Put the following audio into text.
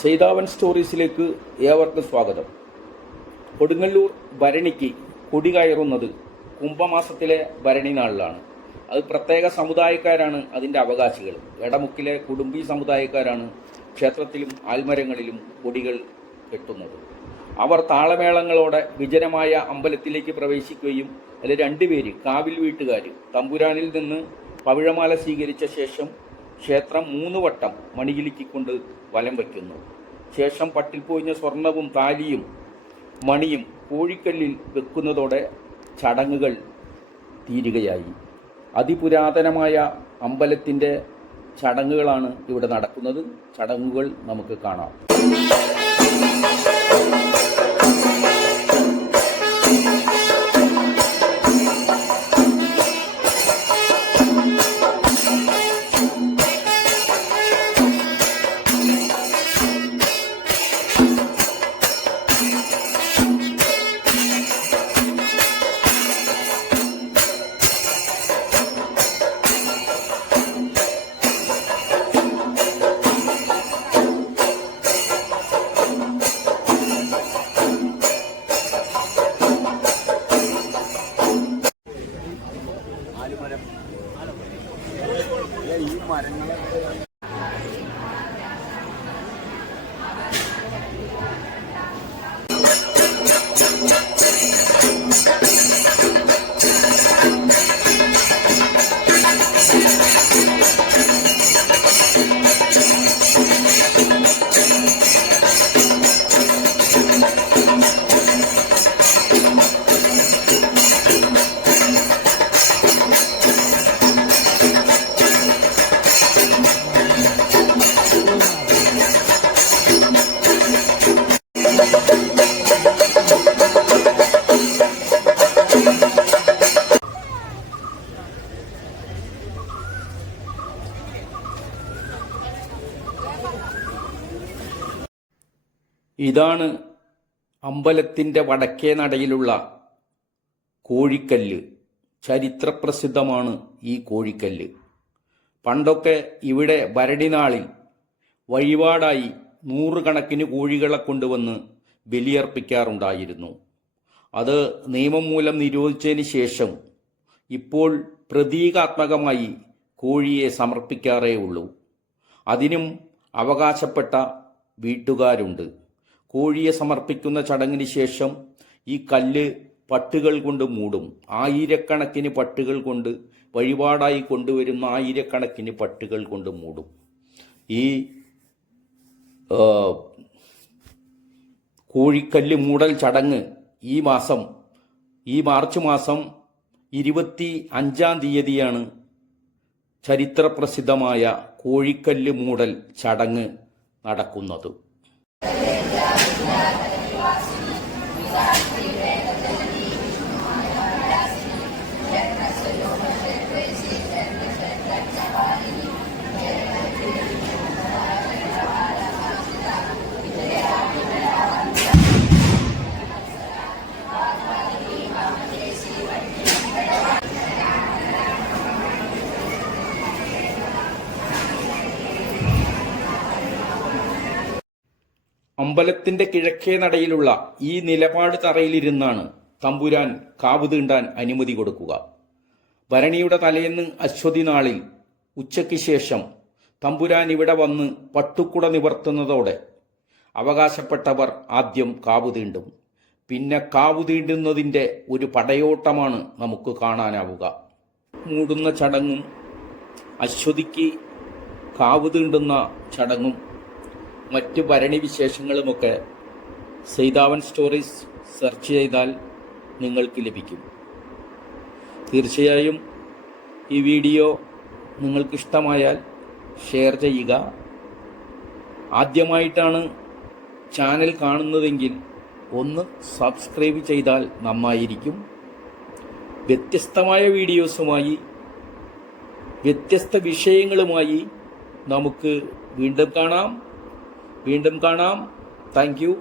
സൈതാവൻ സ്റ്റോറീസിലേക്ക് ഏവർക്കും സ്വാഗതം. കൊടുങ്ങല്ലൂർ ഭരണിക്ക് കൊടി കയറുന്നത് കുംഭമാസത്തിലെ ഭരണി നാളിലാണ്. അത് പ്രത്യേക സമുദായക്കാരാണ് അതിൻ്റെ അവകാശികൾ. എടമുക്കിലെ കുടുംബി സമുദായക്കാരാണ് ക്ഷേത്രത്തിലും ആൽമരങ്ങളിലും കൊടികൾ കെട്ടുന്നത്. അവർ താളമേളങ്ങളോടെ വിജനമായ അമ്പലത്തിലേക്ക് പ്രവേശിക്കുകയും അതിൽ രണ്ടുപേര് കാവിൽ വീട്ടുകാർ തമ്പുരാനിൽ നിന്ന് പവിഴമാല സ്വീകരിച്ച ശേഷം ക്ഷേത്രം 3 വട്ടം മണികിലുക്കിക്കൊണ്ട് വലം വയ്ക്കുന്നു. ശേഷം പട്ടിൽ പൊതിഞ്ഞ സ്വർണവും താലിയും മണിയും കോഴിക്കല്ലിൽ വെക്കുന്നതോടെ ചടങ്ങുകൾ തീരുകയായി. അതിപുരാതനമായ അമ്പലത്തിൻ്റെ ചടങ്ങുകളാണ് ഇവിടെ നടക്കുന്നത്. ചടങ്ങുകൾ നമുക്ക് കാണാം. ഈ മരങ്ങൾ ഇതാണ് അമ്പലത്തിൻ്റെ വടക്കേ നടയിലുള്ള കോഴിക്കല്ല്. ചരിത്രപ്രസിദ്ധമാണ് ഈ കോഴിക്കല്ല്. പണ്ടൊക്കെ ഇവിടെ ഭരണിനാളിൽ വഴിപാടായി 100 കണക്കിന് കോഴികളെ കൊണ്ടുവന്ന് ബലിയർപ്പിക്കാറുണ്ടായിരുന്നു. അത് നിയമം മൂലം നിരോധിച്ചതിന് ശേഷം ഇപ്പോൾ പ്രതീകാത്മകമായി കോഴിയെ സമർപ്പിക്കാറേ ഉള്ളൂ. അതിനും അവകാശപ്പെട്ട വീട്ടുകാരുണ്ട്. കോഴിയെ സമർപ്പിക്കുന്ന ചടങ്ങിന് ശേഷം ഈ കല്ല് പട്ടുകൾ കൊണ്ട് മൂടും. ആയിരക്കണക്കിന് പട്ടുകൾ കൊണ്ട് വഴിപാടായി കൊണ്ടുവരുന്ന ആയിരക്കണക്കിന് പട്ടുകൾ കൊണ്ട് മൂടും. ഈ കോഴിക്കല്ല് മൂടൽ ചടങ്ങ് ഈ മാർച്ച് മാസം 25-ാം തീയതിയാണ് ചരിത്രപ്രസിദ്ധമായ കോഴിക്കല്ല് മൂടൽ ചടങ്ങ് നടക്കുന്നത്. അമ്പലത്തിന്റെ കിഴക്കേ നടയിലുള്ള ഈ നിലപാട് തറയിലിരുന്നാണ് തമ്പുരാൻ കാവ് തീണ്ടാൻ അനുമതി കൊടുക്കുക. ഭരണിയുടെ തലേന്ന് അശ്വതി നാളിൽ ഉച്ചയ്ക്ക് ശേഷം തമ്പുരാൻ ഇവിടെ വന്ന് പട്ടുക്കുട നിവർത്തുന്നതോടെ അവകാശപ്പെട്ടവർ ആദ്യം കാവ് തീണ്ടും. പിന്നെ കാവ് തീണ്ടുന്നതിൻ്റെ ഒരു പടയോട്ടമാണ് നമുക്ക് കാണാനാവുക. മൂടുന്ന ചടങ്ങും അശ്വതിക്ക് കാവ് തീണ്ടുന്ന ചടങ്ങും മറ്റ് ഭരണി വിശേഷങ്ങളുമൊക്കെ സൈതാവൻ സ്റ്റോറീസ് സെർച്ച് ചെയ്താൽ നിങ്ങൾക്ക് ലഭിക്കും. തീർച്ചയായും ഈ വീഡിയോ നിങ്ങൾക്കിഷ്ടമായാൽ ഷെയർ ചെയ്യുക. ആദ്യമായിട്ടാണ് ചാനൽ കാണുന്നതെങ്കിൽ ഒന്ന് സബ്സ്ക്രൈബ് ചെയ്താൽ നന്നായിരിക്കും. വ്യത്യസ്തമായ വീഡിയോസുമായി വ്യത്യസ്ത വിഷയങ്ങളുമായി നമുക്ക് വീണ്ടും കാണാം. Thank you.